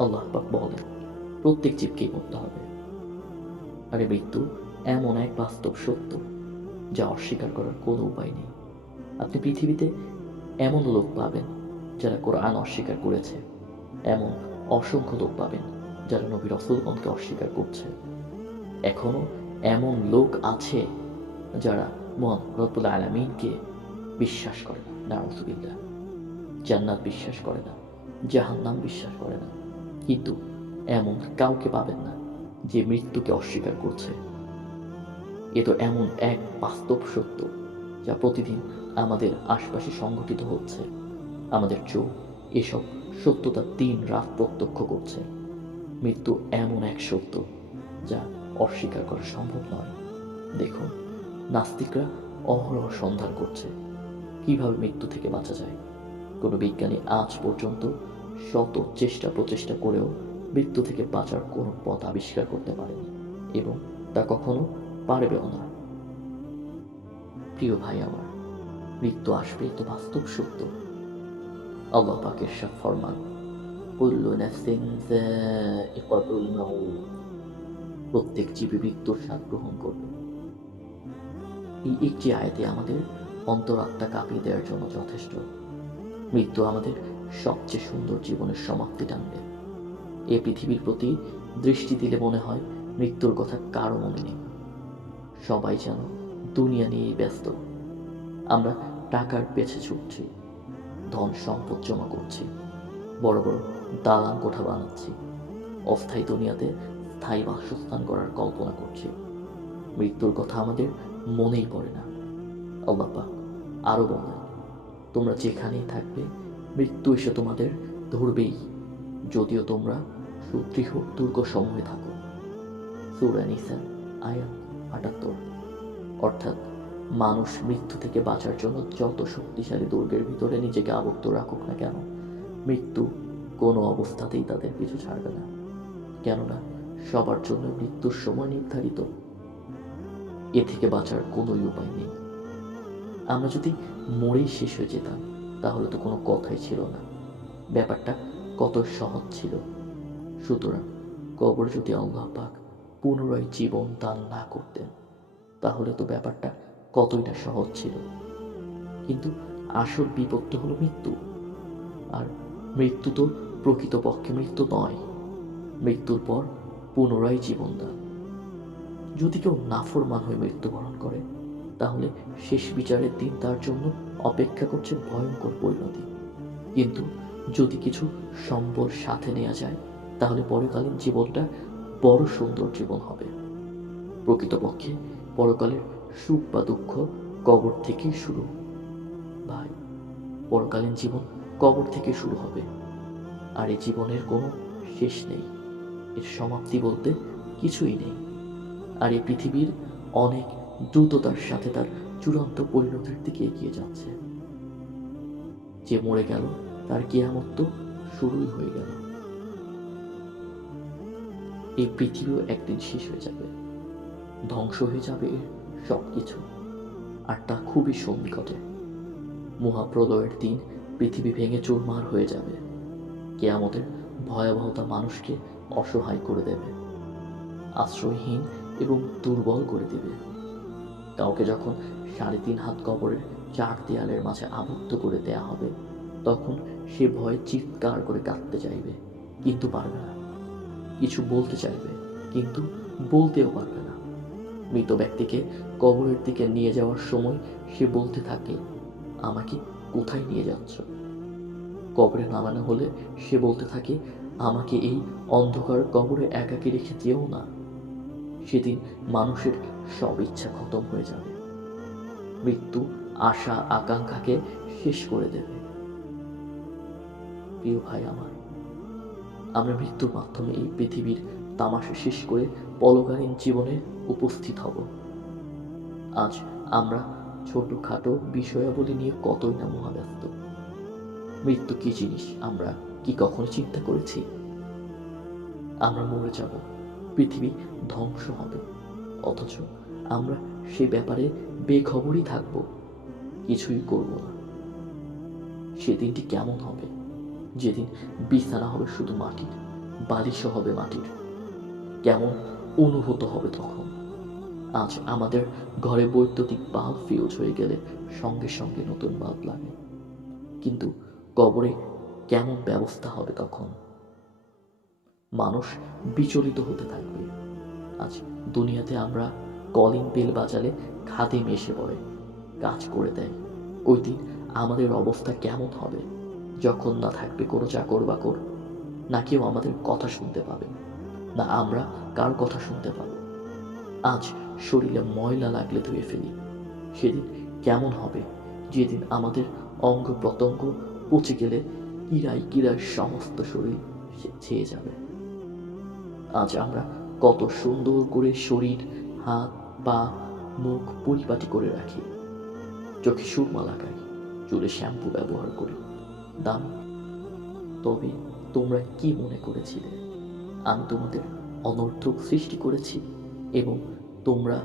আল্লাহ পাক বলেন, প্রত্যেক জীবকেই মরতে হবে। আরে মৃত্যু এমন এক বাস্তব সত্য যা অস্বীকার করার কোনো উপায় নেই। আপনি পৃথিবীতে এমন লোক পাবেন যারা কোরআন অস্বীকার করেছে, এমন অসংখ্য লোক পাবেন যারা নবী রাসূলগণকে অস্বীকার করছে। এখনো এমন লোক আছে যারা মহান রব্বুল আলামিনকে বিশ্বাস করে না, নাউযুবিল্লাহ। জান্নাত বিশ্বাস করে না, জাহান্নাম বিশ্বাস করে না। কিন্তু এমন কাউকে পাবেন না যে মৃত্যুকে অস্বীকার করছে। এ তো এমন এক বাস্তব সত্য যা প্রতিদিন আমাদের আশপাশে সংঘটিত হচ্ছে। আমাদের চোখ এসব সত্যতা দিন রাত প্রত্যক্ষ করছে। মৃত্যু এমন এক সত্য যা অস্বীকার করা সম্ভব নয়। দেখুন, নাস্তিকরা অহরহ সন্ধান করছে কিভাবে মৃত্যু থেকে বাঁচা যায়। কোনো বিজ্ঞানী আজ পর্যন্ত শত চেষ্টা প্রচেষ্টা করেও মৃত্যু থেকে বাঁচার কোনো পথ আবিষ্কার করতে পারেনি, এবং তা কখনো পারবেও না। প্রিয় ভাই আমার, মৃত্যু আসবে তো বাস্তব সত্য। আল্লাহ পাক ইরশাদ ফরমান, কুল্লু নাফসিন যায়িকাতুল মাউত, প্রত্যেক জীবী মৃত্যুর স্বাদ গ্রহণ করবে। এই একটি আয়াতে আমাদের অন্তরাত্মা কাঁপিয়ে দেওয়ার জন্য যথেষ্ট। মৃত্যু আমাদের সবচেয়ে সুন্দর জীবনের সমাপ্তি টানবে। এ পৃথিবীর প্রতি দৃষ্টি দিলে মনে হয় মৃত্যুর কথা কারো মনে নেই। সবাই যেন দুনিয়া নিয়েই ব্যস্ত। আমরা টাকার পেছে ছুটছি, ধন সম্পদ জমা করছি, বড় বড় দালান কোঠা বানাচ্ছি, অস্থায়ী দুনিয়াতে স্থায়ী বাসস্থান করার কল্পনা করছি। মৃত্যুর কথা আমাদের মনেই পড়ে না। আল্লাহ পাক আরো বলেন, তোমরা যেখানেই থাকবে মৃত্যু এসে তোমাদের ধরবেই, যদিও তোমরা সুদৃঢ় দুর্গ সমূহে থাকো। সূরা নিসা আয়াত ৭৮। অর্থাৎ মানুষ মৃত্যু থেকে বাঁচার জন্য যত শক্তিশালী দুর্গের ভিতরে নিজেকে আবদ্ধ রাখুক না কেন, মৃত্যু কোনো অবস্থাতেই তাদের পিছু ছাড়বে না। কেননা সবার জন্য মৃত্যুর সময় নির্ধারিত। এ থেকে বাঁচার কোনোই উপায় নেই। আমরা যদি মরেই শেষ হয়ে যেতাম তাহলে তো কোনো কথাই ছিল না। ব্যাপারটা কত সহজ ছিল। সুতরাং কবর যদি আল্লাহ পাক পুনরায় জীবন দান না করতেন তাহলে তো ব্যাপারটা কতই না সহজ ছিল। কিন্তু আসল বিপদটা হলো মৃত্যু। আর মৃত্যু তো প্রকৃতপক্ষে মৃত্যু নয়, মৃত্যুর পর পুনরায় জীবন দান। যদি কেউ নাফরমান হয়ে মৃত্যুবরণ করে তাহলে শেষ বিচারের দিন তার জন্য অপেক্ষা করছে ভয়ঙ্কর পরিণতি। কিন্তু যদি কিছু সম্বল সাথে নেওয়া যায় তাহলে পরকালীন জীবনটা বড় সুন্দর জীবন হবে। প্রকৃতপক্ষে পরকালের সুখ বা দুঃখ কবর থেকেই শুরু। ভাই, পরকালীন জীবন কবর থেকে শুরু হবে। আর এই জীবনের কোনো শেষ নেই, এর সমাপ্তি বলতে কিছুই নেই। আর এই পৃথিবীর অনেক দ্রুততার সাথে তার চূড়ান্ত পরিণতির দিকে এগিয়ে যাচ্ছে। যে মরে গেল তার কিয়ামত তো শুরুই হয়ে গেল। এই পৃথিবীও একদিন শেষ হয়ে যাবে, ধ্বংস হয়ে যাবে এর সবকিছু, আর তা খুবই সন্নিকটে। মহাপ্রলয়ের দিন পৃথিবী ভেঙে চুরমার হয়ে যাবে। কিয়ামতের ভয়াবহতা মানুষকে অসহায় করে দেবে, আশ্রয়হীন এবং দুর্বল করে দেবে। কাউকে যখন ৩.৫ হাত কবরের ৪ দেয়ালের মাঝে আবদ্ধ করে দেয়া হবে তখন সে ভয়ে চিৎকার করে কাঁদতে চাইবে, কিন্তু পারবে না। কিছু বলতে চাইবে, কিন্তু বলতেও পারবে না। মৃত ব্যক্তিকে কবরের দিকে নিয়ে যাওয়ার সময় সে বলতে থাকে, আমাকে কোথায় নিয়ে যাচ্ছ? কবরে নামানো হলে সে বলতে থাকে, আমাকে এই অন্ধকার কবরে একাকী রেখে যেও না। সেদিন মানুষের সব ইচ্ছা খতম হয়ে যাবে। মৃত্যু আশা আকাঙ্ক্ষাকে শেষ করে দেবে। প্রিয় ভাই আমার, আমরা মৃত্যুর মাধ্যমে এই পৃথিবীর তামাশা শেষ করে পরকালীন জীবনে উপস্থিত হব। আজ আমরা ছোটখাটো বিষয়াবলী নিয়ে কতই না মহাব্যস্ত। মৃত্যু কি জিনিস আমরা কি কখনো চিন্তা করেছি? আমরা মরে যাব, পৃথিবী ধ্বংস হবে, অথচ আমরা সে ব্যাপারে বেখবরই থাকব, কিছুই করব না। সেদিনটি কেমন হবে, যেদিন বিছানা হবে শুধু মাটির, বালিশও হবে মাটির। কেমন অনুভূত হবে তখন? আজ আমাদের ঘরে বৈদ্যুতিক বাল্ব ফিউজ হয়ে গেলে সঙ্গে সঙ্গে নতুন বাল্ব লাগে, কিন্তু কবরে কেমন ব্যবস্থা হবে তখন? মানুষ বিচলিত হতে থাকবে। আজ দুনিয়াতে আমরা কলিং বেল বাজালে খাদেম এসে পড়ে, কাজ করে দেয়। ওই দিন আমাদের অবস্থা কেমন হবে, যখন না থাকবে কোনো চাকর বাকর, না কেউ আমাদের কথা শুনতে পাবে, না আমরা কার কথা শুনতে পাবো। আজ শরীরে ময়লা লাগলে ধুয়ে ফেলি, সেদিন কেমন হবে যেদিন আমাদের অঙ্গ প্রত্যঙ্গ পচে গেলে কিরায় কিরায় সমস্ত শরীর ছেয়ে যাবে। আজ আমরা কত সুন্দর করে শরীর, হাত, পা, মুখ পরিপাটি করে রাখি, চোখে সুরমা লাগাই, চুলে শ্যাম্পু ব্যবহার করি দামি। তবে তোমরা কি মনে করেছিলে আমি তোমাদের অনর্থক সৃষ্টি করেছি এবং তোমরা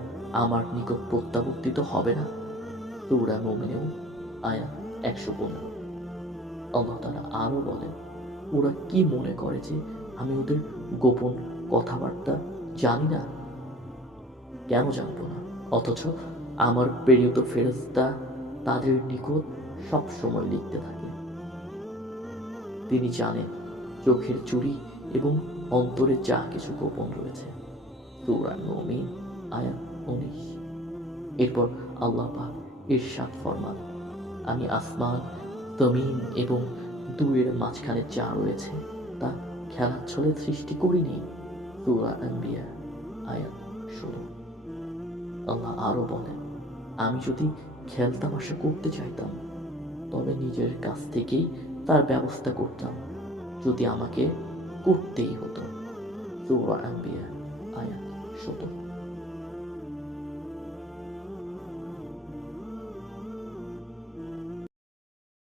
আমার নিকট প্রত্যাবর্তিত হবে না? সূরা মুমিনুন আয়াত 115। আল্লাহ তাআলা আরো বলেন, ওরা কি মনে করে যে আমি ওদের গোপন কথাবার্তা জানি না? কেন জানবো না? অথচ আমার প্রেরিত ফেরেশতা তাদের নিকট সব সময় লিখতে থাকে। তিনি জানেন চোখের চুরি এবং অন্তরে যা কিছু গোপন রয়েছে। সূরা মুমিন আয়াত 19। এরপর আল্লাহ পাক ইরশাদ ফরমান, আমি আসমান, জমিন এবং দুয়ের মাঝখানে যা রয়েছে তা খেলার ছলে সৃষ্টি করিনি। সূরা আম্বিয়া আয়াত 16। আল্লাহ আরো বলেন, আমি যদি খেলতামাশা করতে চাইতাম তবে নিজের কাছ থেকেই তার ব্যবস্থা করতাম, যদি আমাকে করতেই হতো। সূরা আম্বিয়া আয়াত 17।